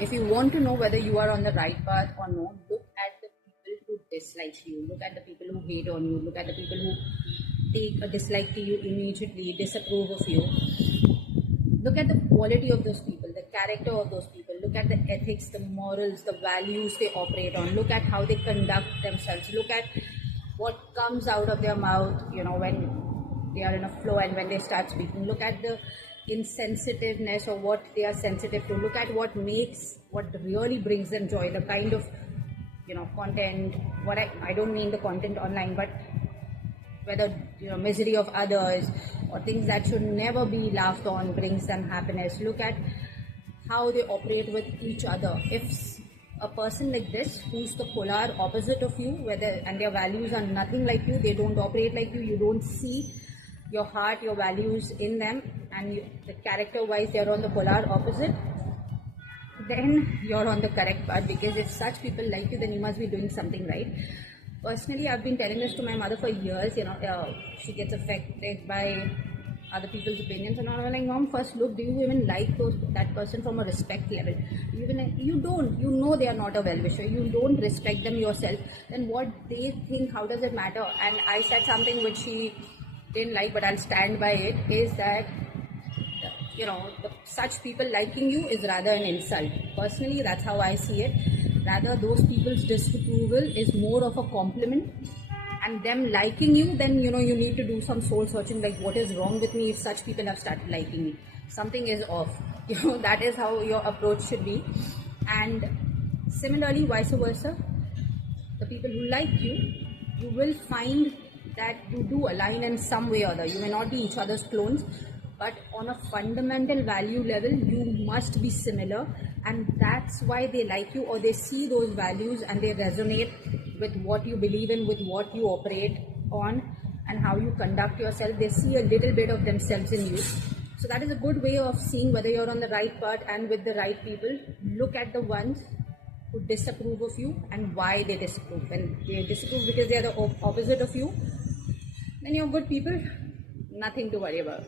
If you want to know whether you are on the right path or not, look at the people who dislike you, look at the people who hate on you, look at the people who take a dislike to you immediately, disapprove of you. Look at the quality of those people, the character of those people. Look at the ethics, the morals, the values they operate on. Look at how they conduct themselves. Look at what comes out of their mouth, when they are in a flow and when they start speaking. Look at the insensitiveness or what they are sensitive to. Look at what really brings them joy, the kind of, content. I don't mean the content online, but whether misery of others or things that should never be laughed on brings them happiness. Look at how they operate with each other. If a person like this, who's the polar opposite of you, and their values are nothing like you, they don't operate like you don't see your heart, your values in them, and the character wise they're on the polar opposite, then you're on the correct path. Because if such people like you, then you must be doing something right. Personally, I've been telling this to my mother for years. She gets affected by other people's opinions, and I'm like, Mom, first look, do you even like that person from a respect level? You don't. You know they are not a well-wisher. You don't respect them yourself. Then what they think, how does it matter? And I said something which she didn't like, but I'll stand by it, is that such people liking you is rather an insult. Personally, that's how I see it. Rather, those people's disapproval is more of a compliment, and them liking you, then you need to do some soul searching, like what is wrong with me if such people have started liking me. Something is off. That is how your approach should be. And similarly, vice versa, the people who like you will find that you do align in some way or other. You may not be each other's clones, but on a fundamental value level, you must be similar, and that's why they like you, or they see those values and they resonate with what you believe in, with what you operate on, and how you conduct yourself. They see a little bit of themselves in you. So that is a good way of seeing whether you're on the right path and with the right people. Look at the ones who disapprove of you and why they disapprove. When they disapprove because they are the opposite of you, then you're good people, nothing to worry about.